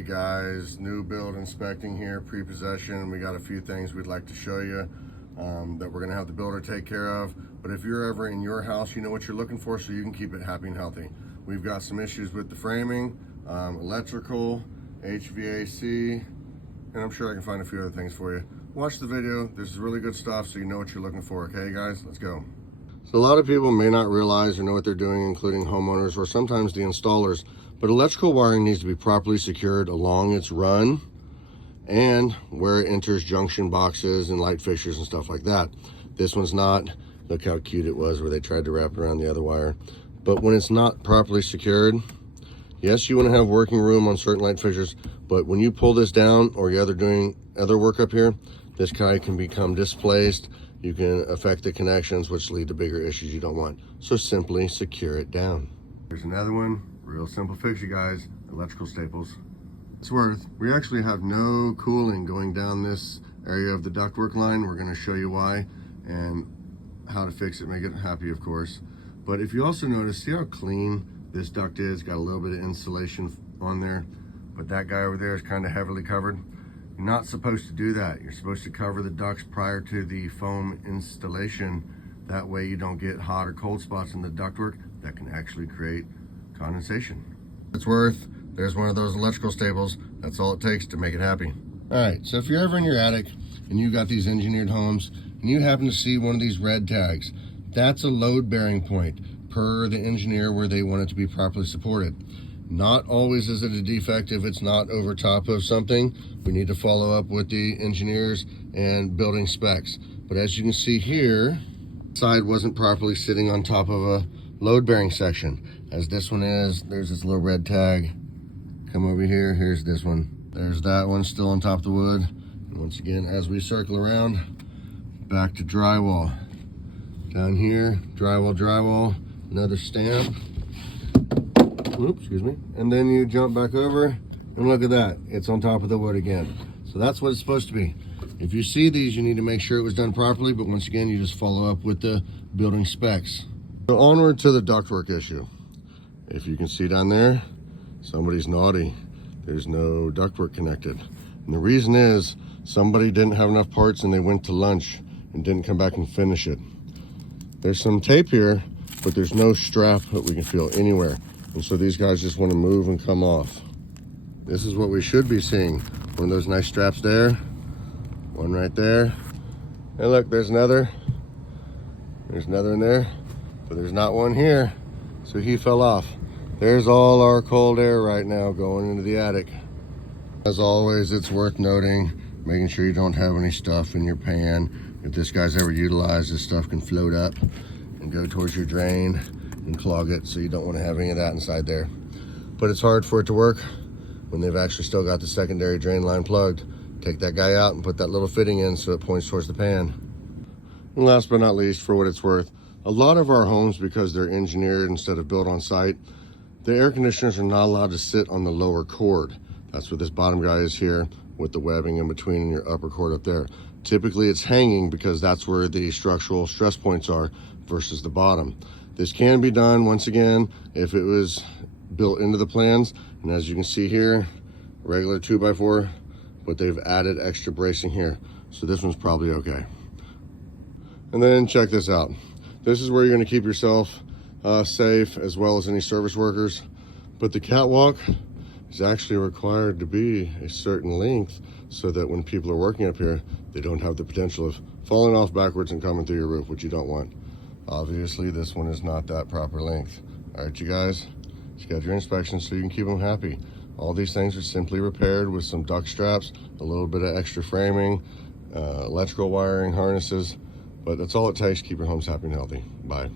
Hey guys, new build inspecting here, pre-possession. We got a few things we'd like to show you that we're gonna have the builder take care of. But if you're ever in your house, you know what you're looking for, so you can keep it happy and healthy. We've got some issues with the framing, electrical, HVAC, and I'm sure I can find a few other things for you. Watch the video. This is really good stuff, so you know what you're looking for. Okay guys, let's go. So a lot of people may not realize or know what they're doing, including homeowners or sometimes the installers, but electrical wiring needs to be properly secured along its run and where it enters junction boxes and light fixtures and stuff like that. This one's not. Look how cute it was where they tried to wrap around the other wire. But when it's not properly secured, yes, you want to have working room on certain light fixtures, but when you pull this down or you're doing other work up here, this guy can become displaced. You can affect the connections, which lead to bigger issues you don't want. So simply secure it down. Here's another one. Real simple fix, you guys. Electrical staples. It's worth. We actually have no cooling going down this area of the ductwork line. We're going to show you why and how to fix it, make it happy, of course. But if you also notice, see how clean this duct is? Got a little bit of insulation on there, but that guy over there is kind of heavily covered. You're not supposed to do that. You're supposed to cover the ducts prior to the foam installation. That way you don't get hot or cold spots in the ductwork that can actually create condensation. It's worth. There's one of those electrical staples. That's all it takes to make it happy. All right, so if you're ever in your attic and you got these engineered homes and you happen to see one of these red tags, that's a load bearing point per the engineer where they want it to be properly supported. Not always is it a defect if it's not over top of something. We need to follow up with the engineers and building specs. But as you can see here, side wasn't properly sitting on top of a load bearing section. As this one is, there's this little red tag. Come over here, here's this one. There's that one still on top of the wood. And once again, as we circle around, back to drywall. Down here, drywall, another stamp. Oops, excuse me. And then you jump back over and look at that. It's on top of the wood again. So that's what it's supposed to be. If you see these, you need to make sure it was done properly, but once again, you just follow up with the building specs. So onward to the ductwork issue. If you can see down there, somebody's naughty. There's no ductwork connected. And the reason is somebody didn't have enough parts and they went to lunch and didn't come back and finish it. There's some tape here, but there's no strap that we can feel anywhere. And so these guys just want to move and come off. This is what we should be seeing. One of those nice straps there, one right there. And look, there's another. There's another in there, but there's not one here. So he fell off. There's all our cold air right now going into the attic. As always, it's worth noting, making sure you don't have any stuff in your pan. If this guy's ever utilized, this stuff can float up and go towards your drain and clog it, so you don't want to have any of that inside there. But it's hard for it to work when they've actually still got the secondary drain line plugged. Take that guy out and put that little fitting in so it points towards the pan. And last but not least, for what it's worth, a lot of our homes, because they're engineered instead of built on site, the air conditioners are not allowed to sit on the lower cord. That's what this bottom guy is here, with the webbing in between and your upper cord up there. Typically it's hanging because that's where the structural stress points are versus the bottom. This can be done, once again, if it was built into the plans. And as you can see here, regular 2x4, but they've added extra bracing here. So this one's probably okay. And then check this out. This is where you're gonna keep yourself safe, as well as any service workers. But the catwalk is actually required to be a certain length so that when people are working up here, they don't have the potential of falling off backwards and coming through your roof, which you don't want. Obviously, this one is not that proper length. All right, you guys, schedule your inspections so you can keep them happy. All these things are simply repaired with some duct straps, a little bit of extra framing, electrical wiring, harnesses, but that's all it takes to keep your homes happy and healthy. Bye.